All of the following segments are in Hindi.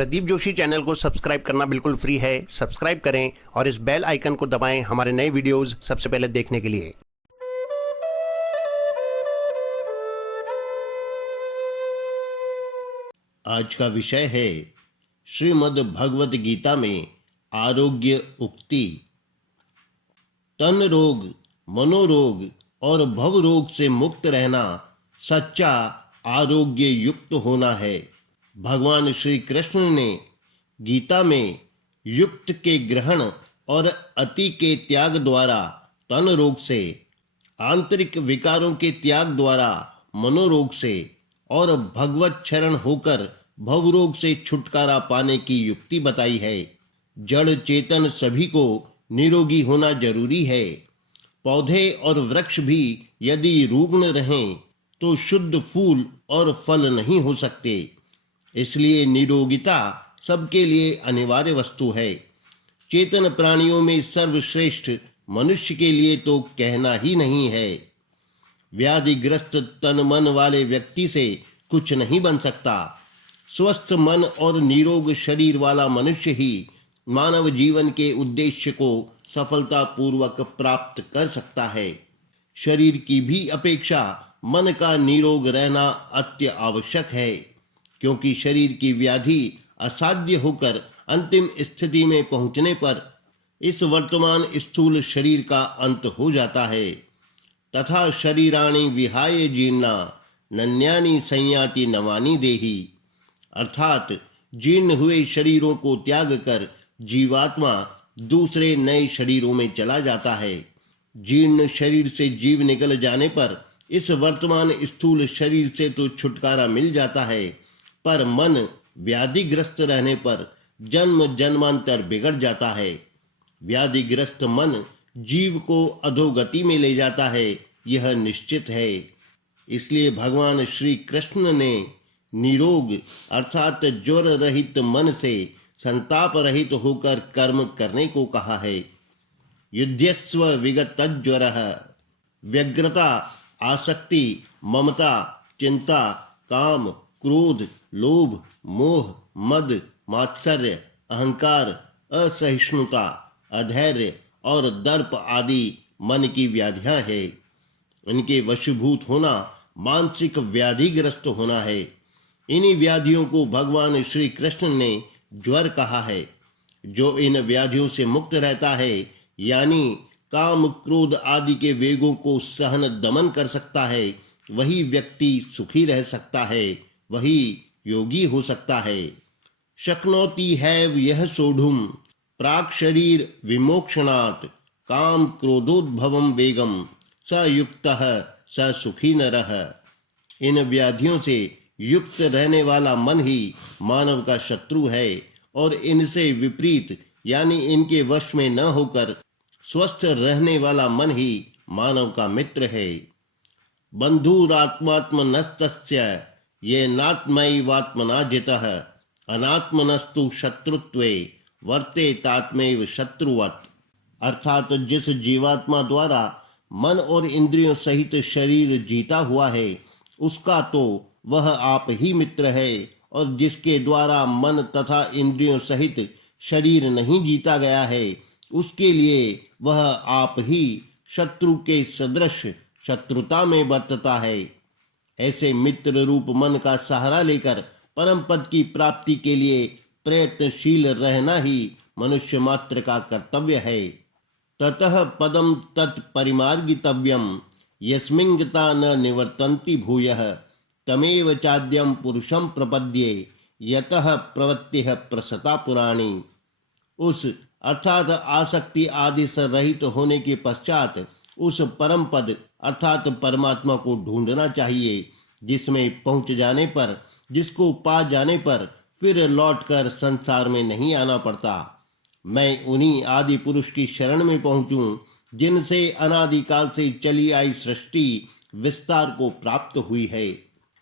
प्रदीप जोशी चैनल को सब्सक्राइब करना बिल्कुल फ्री है। सब्सक्राइब करें और इस बेल आइकन को दबाएं हमारे नए वीडियोस सबसे पहले देखने के लिए। आज का विषय है श्रीमद् भगवत गीता में आरोग्य उक्ति। तन रोग, मनोरोग और भव रोग से मुक्त रहना सच्चा आरोग्य युक्त होना है। भगवान श्री कृष्ण ने गीता में युक्त के ग्रहण और अति के त्याग द्वारा तन रोग से, आंतरिक विकारों के त्याग द्वारा मनोरोग से और भगवत शरण होकर भवरोग से छुटकारा पाने की युक्ति बताई है। जड़ चेतन सभी को निरोगी होना जरूरी है। पौधे और वृक्ष भी यदि रुग्ण रहें तो शुद्ध फूल और फल नहीं हो सकते। इसलिए निरोगिता सबके लिए अनिवार्य वस्तु है। चेतन प्राणियों में सर्वश्रेष्ठ मनुष्य के लिए तो कहना ही नहीं है। व्याधिग्रस्त तन मन वाले व्यक्ति से कुछ नहीं बन सकता। स्वस्थ मन और निरोग शरीर वाला मनुष्य ही मानव जीवन के उद्देश्य को सफलतापूर्वक प्राप्त कर सकता है। शरीर की भी अपेक्षा मन का निरोग रहना अत्य आवश्यक है, क्योंकि शरीर की व्याधि असाध्य होकर अंतिम स्थिति में पहुंचने पर इस वर्तमान स्थूल शरीर का अंत हो जाता है। तथा शरीराणि विहाय जीर्णा नन्यानि संयाति नवानि देहि, अर्थात जीर्ण हुए शरीरों को त्याग कर जीवात्मा दूसरे नए शरीरों में चला जाता है। जीर्ण शरीर से जीव निकल जाने पर इस वर्तमान स्थूल शरीर से तो छुटकारा मिल जाता है, पर मन व्याधिग्रस्त रहने पर जन्म जन्मांतर बिगड़ जाता है। व्याधिग्रस्त मन जीव को अधोगति में ले जाता है, यह निश्चित है। इसलिए भगवान श्री कृष्ण ने निरोग अर्थात ज्वर रहित मन से संताप रहित होकर कर्म करने को कहा है। युध्यस्व विगतज्वरः, व्यग्रता, आसक्ति, ममता, चिंता, काम, क्रोध, लोभ, मोह, मद, मात्सर्य, अहंकार, असहिष्णुता, अधैर्य और दर्प आदि मन की व्याधियां है। इनके वशीभूत होना मानसिक व्याधिग्रस्त होना है। इन्हीं व्याधियों को भगवान श्री कृष्ण ने ज्वर कहा है। जो इन व्याधियों से मुक्त रहता है, यानी काम क्रोध आदि के वेगों को सहन दमन कर सकता है, वही व्यक्ति सुखी रह सकता है, वही योगी हो सकता है। शक्नोति हैव यह सोढ़ुम प्राक शरीर विमोक्षणात् काम क्रोधोद्भवम वेगम स युक्तः स सुखी नरः। इन व्याधियों से युक्त रहने वाला मन ही मानव का शत्रु है और इनसे विपरीत यानी इनके वश में न होकर स्वस्थ रहने वाला मन ही मानव का मित्र है। बंधुरात्मात्मनस्तस्य ये नात्मैवात्मना जितः अनात्मनस्तु शत्रुत्वे वर्ते तात्मैव शत्रुवत्, अर्थात जिस जीवात्मा द्वारा मन और इंद्रियों सहित शरीर जीता हुआ है, उसका तो वह आप ही मित्र है, और जिसके द्वारा मन तथा इंद्रियों सहित शरीर नहीं जीता गया है, उसके लिए वह आप ही शत्रु के सदृश शत्रुता में बरतता है। ऐसे मित्र रूप मन का सहारा लेकर परम पद की प्राप्ति के लिए प्रयत्नशील रहना ही मनुष्य मात्र का कर्तव्य है। ततः पदम तत्परिमार्गितव्यम यस्मिंगता न निवर्तन्ति भूयः तमेव चाद्यम पुरुषम प्रपद्ये यतः प्रवृत्तिः प्रसता पुराणी। उस अर्थात आसक्ति आदि से रहित होने के पश्चात उस परम पद अर्थात परमात्मा को ढूंढना चाहिए, जिसमें पहुंच जाने पर, जिसको पा जाने पर फिर लौटकर संसार में नहीं आना पड़ता। मैं उन्हीं आदि पुरुष की शरण में पहुंचूं, जिनसे अनादिकाल से चली आई सृष्टि विस्तार को प्राप्त हुई है।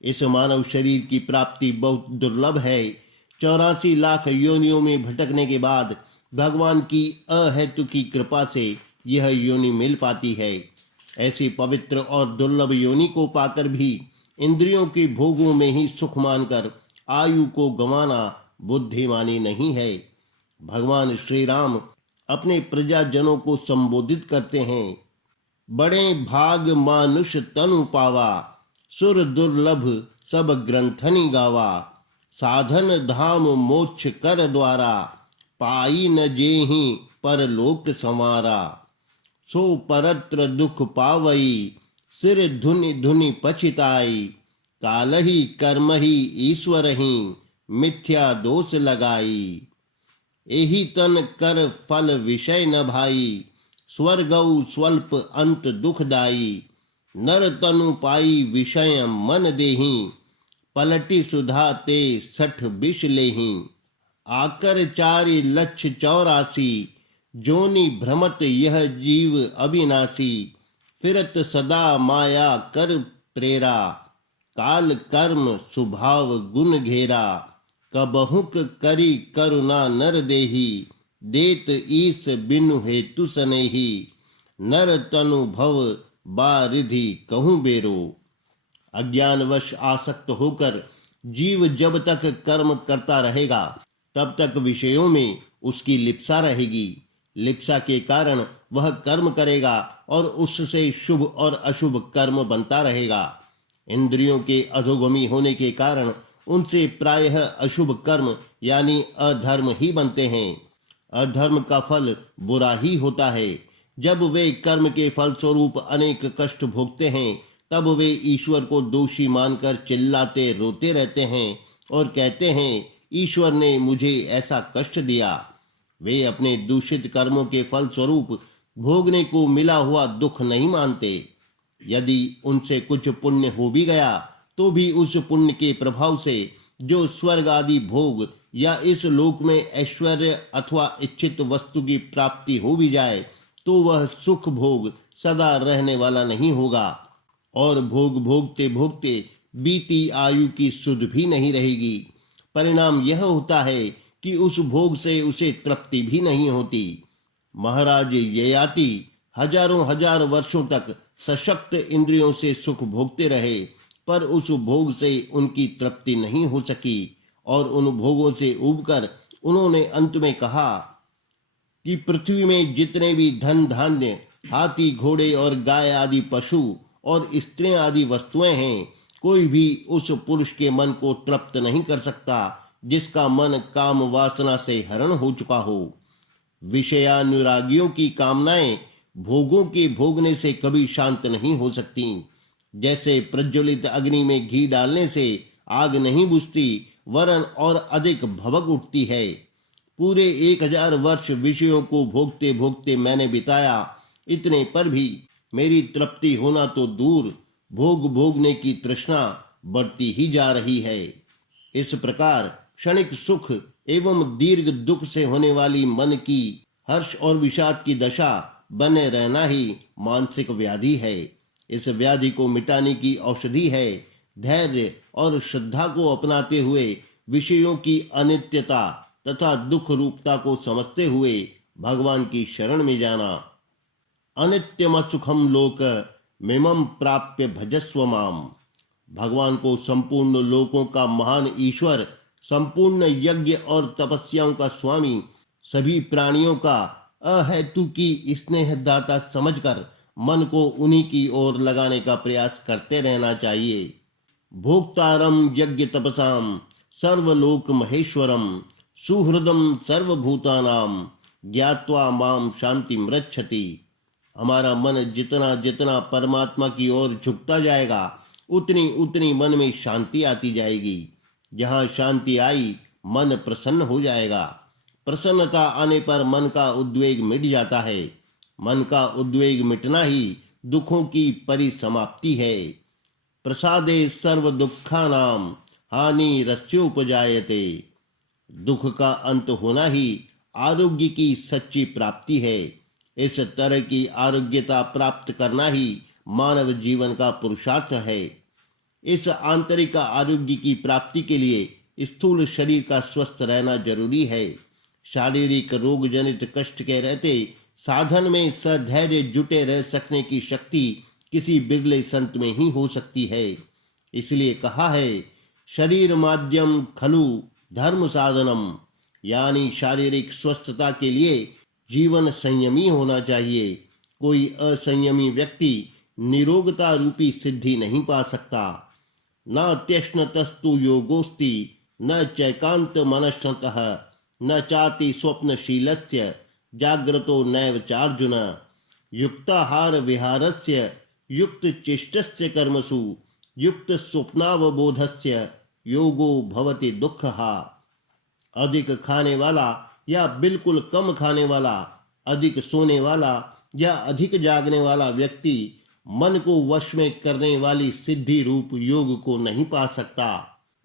इस मानव शरीर की प्राप्ति बहुत दुर्लभ है। 84 लाख योनियों में भटकने के बाद भगवान की अहेतु की कृपा से यह योनि मिल पाती है। ऐसी पवित्र और दुर्लभ योनि को पाकर भी इंद्रियों के भोगों में ही सुख मानकर आयु को गंवाना बुद्धिमानी नहीं है। भगवान श्री राम अपने प्रजाजनों को संबोधित करते हैं, बड़े भाग मानुष तनु पावा, सुर दुर्लभ सब ग्रंथनि गावा, साधन धाम मोक्ष कर द्वारा, पाई न जेहि परलोक संवारा, सो परत्र दुख पावई, सिर धुनि धुनि पछिताई, कालहि कर्महि ईश्वरहि, मिथ्या दोष लगाई, एहि तन कर फल विषय न भाई, स्वर्गौ स्वल्प अंत दुखदाई, नर तनु पाई विषय मन देहि, पलटी सुधा ते 60 विष लेहि, आकर 4,84,00,000, जोनि भ्रमत यह जीव अविनाशी, फिरत सदा माया कर प्रेरा, काल कर्म स्वभाव गुण घेरा, कबहुक करी करुणा नर देही, देत ईस बिनु हेतु सनेही, नर तनु भव बारिधि कहूँ बेरो। अज्ञानवश आसक्त होकर जीव जब तक कर्म करता रहेगा तब तक विषयों में उसकी लिप्सा रहेगी। लिप्सा के कारण वह कर्म करेगा और उससे शुभ और अशुभ कर्म बनता रहेगा। इंद्रियों के अधोगमी होने के कारण उनसे प्रायः अशुभ कर्म यानी अधर्म ही बनते हैं। अधर्म का फल बुरा ही होता है। जब वे कर्म के फल स्वरूप अनेक कष्ट भोगते हैं तब वे ईश्वर को दोषी मानकर चिल्लाते रोते रहते हैं और कहते हैं, ईश्वर ने मुझे ऐसा कष्ट दिया। वे अपने दूषित कर्मों के फल स्वरूप भोगने को मिला हुआ दुख नहीं मानते। यदि उनसे कुछ पुण्य हो भी गया तो भी उस पुण्य के प्रभाव से जो स्वर्ग आदि भोग या इस लोक में ऐश्वर्य अथवा इच्छित वस्तु की प्राप्ति हो भी जाए तो वह सुख भोग सदा रहने वाला नहीं होगा और भोग भोगते भोगते बीती आयु की सुध भी नहीं रहेगी। परिणाम यह होता है कि उस भोग से उसे तृप्ति भी नहीं होती। महाराज ययाति हजारों हजार वर्षों तक सशक्त इंद्रियों से सुख भोगते रहे पर उस भोग से उनकी तृप्ति नहीं हो सकी और उन भोगों से उबकर उन्होंने अंत में कहा कि पृथ्वी में जितने भी धन धान्य, हाथी घोड़े और गाय आदि पशु और स्त्रियां आदि वस्तुएं हैं, कोई भी उस पुरुष के मन को तृप्त नहीं कर सकता जिसका मन काम वासना से हरण हो चुका हो। विषयानुरागियों की कामनाएं भोगों के भोगने से कभी शांत नहीं हो सकती। जैसे प्रज्वलित अग्नि में घी डालने से आग नहीं बुझती वरन और अधिक भभक उठती है। पूरे 1000 वर्ष विषयों को भोगते भोगते मैंने बिताया, इतने पर भी मेरी तृप्ति होना तो दूर, भोग भोगने की तृष्णा बढ़ती ही जा रही है। इस प्रकार क्षणिक सुख एवं दीर्घ दुख से होने वाली मन की हर्ष और विषाद की दशा बने रहना ही मानसिक व्याधि है। इस व्याधि को मिटाने की औषधि है धैर्य और श्रद्धा को अपनाते हुए विषयों की अनित्यता तथा दुख रूपता को समझते हुए भगवान की शरण में जाना। अनित्यम सुखम लोक मिमम प्राप्य भजस्व माम। भगवान को संपूर्ण लोकों का महान ईश्वर, संपूर्ण यज्ञ और तपस्याओं का स्वामी, सभी प्राणियों का अहेतु की स्नेहदाता समझकर मन को उन्हीं की ओर लगाने का प्रयास करते रहना चाहिए। भोक्तारम यज्ञ तपसाम सर्वलोक महेश्वरम सुहृदम सर्वभूतानाम ज्ञात्वा माम शांति मृच्छति। हमारा मन जितना जितना परमात्मा की ओर झुकता जाएगा उतनी उतनी मन में शांति आती जाएगी। जहाँ शांति आई मन प्रसन्न हो जाएगा। प्रसन्नता आने पर मन का उद्वेग मिट जाता है। मन का उद्वेग मिटना ही दुखों की परिसमाप्ति है। प्रसादे सर्व दुखानाम हानि रस्योपजायते। दुख का अंत होना ही आरोग्य की सच्ची प्राप्ति है। इस तरह की आरोग्यता प्राप्त करना ही मानव जीवन का पुरुषार्थ है। इस आंतरिक आरोग्य की प्राप्ति के लिए स्थूल शरीर का स्वस्थ रहना जरूरी है। शारीरिक रोग जनित कष्ट के रहते साधन में सधैर्य जुटे रह सकने की शक्ति किसी बिरले संत में ही हो सकती है। इसलिए कहा है, शरीर माध्यम खलु धर्म साधनम, यानी शारीरिक स्वस्थता के लिए जीवन संयमी होना चाहिए। कोई असंयमी व्यक्ति निरोगता रूपी सिद्धि नहीं पा सकता। न त्यष्णतस्तु योगोस्ति न चैकांत मनश्नतः न चाति स्वप्नशीलस्य जाग्रतो नैव चार्जुन। युक्ताहार विहारस्य युक्त चेष्टस्य कर्मसु युक्त स्वप्नावबोधस्य योगो भवति दुःखः। अधिक खाने वाला या बिल्कुल कम खाने वाला, अधिक सोने वाला या अधिक जागने वाला व्यक्ति मन को वश में करने वाली सिद्धि रूप योग को नहीं पा सकता।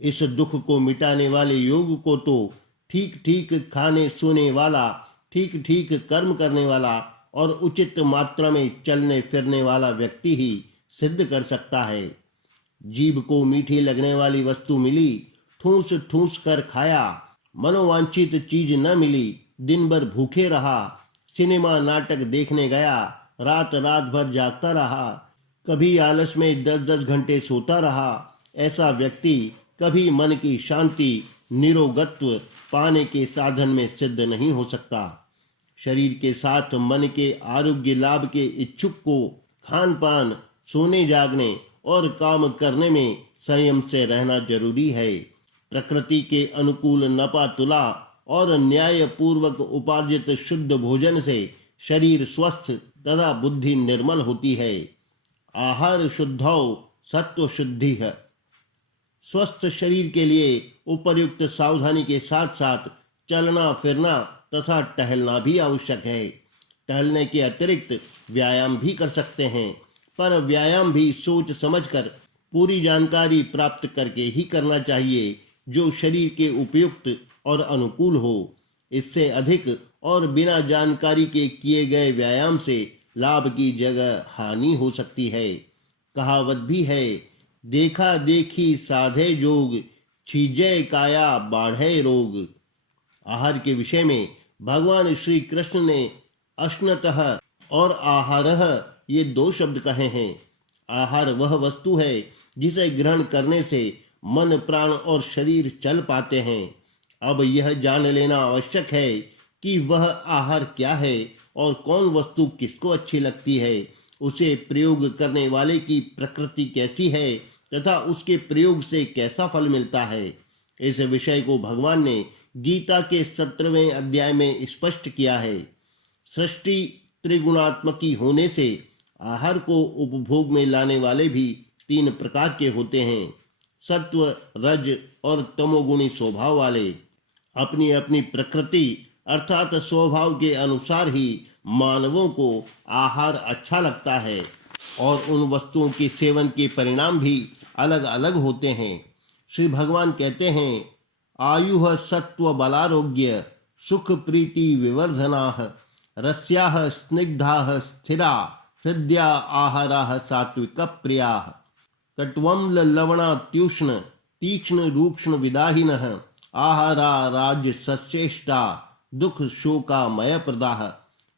इस दुख को मिटाने वाले योग को तो ठीक ठीक खाने सोने वाला, ठीक ठीक कर्म करने वाला और उचित मात्रा में चलने फिरने वाला व्यक्ति ही सिद्ध कर सकता है। जीभ को मीठी लगने वाली वस्तु मिली, ठूस ठूस कर खाया, मनोवांछित चीज न मिली, दिन भर भूखे रहा, सिनेमा नाटक देखने गया, रात रात भर जागता रहा, कभी आलस में 10-10 घंटे सोता रहा, ऐसा व्यक्ति कभी मन की शांति निरोगत्व पाने के साधन में सिद्ध नहीं हो सकता। शरीर के साथ मन के आरोग्य लाभ के इच्छुक को खान पान, सोने जागने और काम करने में संयम से रहना जरूरी है। प्रकृति के अनुकूल नपा तुला और न्याय पूर्वक उपार्जित शुद्ध भोजन से शरीर स्वस्थ तथा बुद्धि निर्मल होती है। आहार शुद्धौ सत्व शुद्धि है। स्वस्थ शरीर के लिए उपर्युक्त सावधानी के साथ साथ चलना फिरना तथा टहलना भी आवश्यक है। टहलने के अतिरिक्त व्यायाम भी कर सकते हैं, पर व्यायाम भी सोच समझकर पूरी जानकारी प्राप्त करके ही करना चाहिए, जो शरीर के उपयुक्त और अनुकूल हो। इससे अधिक और बिना जानकारी के किए गए व्यायाम से लाभ की जगह हानि हो सकती है। कहावत भी है, देखा देखी साधे जोग, छीजे काया बाढ़े रोग। आहार के विषय में भगवान श्री कृष्ण ने अश्नतः और आहारः ये 2 शब्द कहे हैं। आहार वह वस्तु है जिसे ग्रहण करने से मन, प्राण और शरीर चल पाते हैं। अब यह जान लेना आवश्यक है कि वह आहार क्या है और कौन वस्तु किसको अच्छी लगती है, उसे प्रयोग करने वाले की प्रकृति कैसी है तथा उसके प्रयोग से कैसा फल मिलता है। इस विषय को भगवान ने गीता के 17वें अध्याय में स्पष्ट किया है। सृष्टि त्रिगुणात्मकी होने से आहार को उपभोग में लाने वाले भी 3 प्रकार के होते हैं, सत्व, रज और तमोगुणी स्वभाव वाले। अपनी अपनी प्रकृति अर्थात स्वभाव के अनुसार ही मानवों को आहार अच्छा लगता है और उन वस्तुओं के सेवन के परिणाम भी अलग अलग होते हैं। श्री भगवान कहते हैं, आयुः सत्व बलारोग्य सुख प्रीति विवर्धनाः रस्याः स्निग्धाः स्थिरा हृदया आहाराः सात्विक प्रियाः कट्वम्ल लवणात्युष्ण तीक्ष्ण रूक्ष्ण विदाहिनः आहारा राज सस्येष्टा दुख शोकामय प्रदाः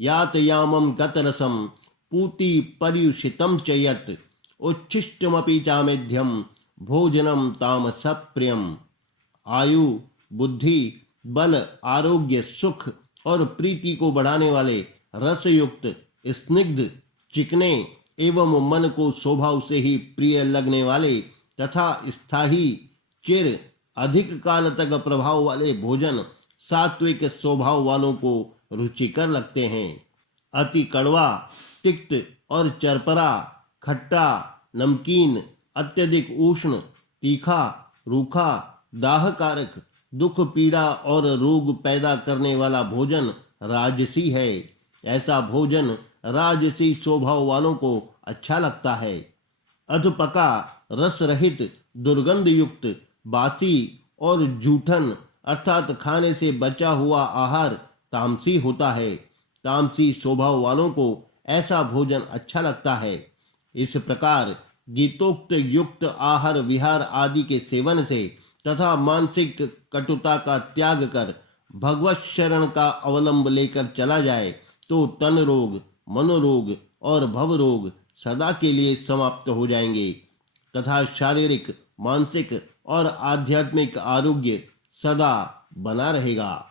यातयामं गतरसं पूति पर्युषितं च यत् उच्छिष्टमपि चामेध्यं भोजनं तामसप्रियम्। आयु, बुद्धि, बल, आरोग्य, सुख और प्रीति को बढ़ाने वाले रसयुक्त, स्निग्ध, चिकने एवं मन को स्वभाव से ही प्रिय लगने वाले तथा स्थायी, चिर, अधिक काल तक प्रभाव वाले भोजन सात्विक स्वभाव वालों को रुचिकर लगते हैं। अति कड़वा, तिक्त और चरपरा, खट्टा, नमकीन, अत्यधिक उष्ण, तीखा, रूखा, दाहकारक, दुख पीड़ा और रोग पैदा करने वाला भोजन राजसी है। ऐसा भोजन राजसी स्वभाव वालों को अच्छा लगता है। अधपका, रस रहित, दुर्गंध युक्त, बासी और जूठन अर्थात खाने से बचा हुआ आहार तामसी होता है। तामसी स्वभाव वालों को ऐसा भोजन अच्छा लगता है। इस प्रकार गीतोक्त युक्त आहार विहार आदि के सेवन से तथा मानसिक कटुता का त्याग कर भगवत शरण का अवलंब लेकर चला जाए तो तन रोग, मनोरोग और भव रोग सदा के लिए समाप्त हो जाएंगे तथा शारीरिक, मानसिक और आध्यात्मिक आरोग्य सदा बना रहेगा।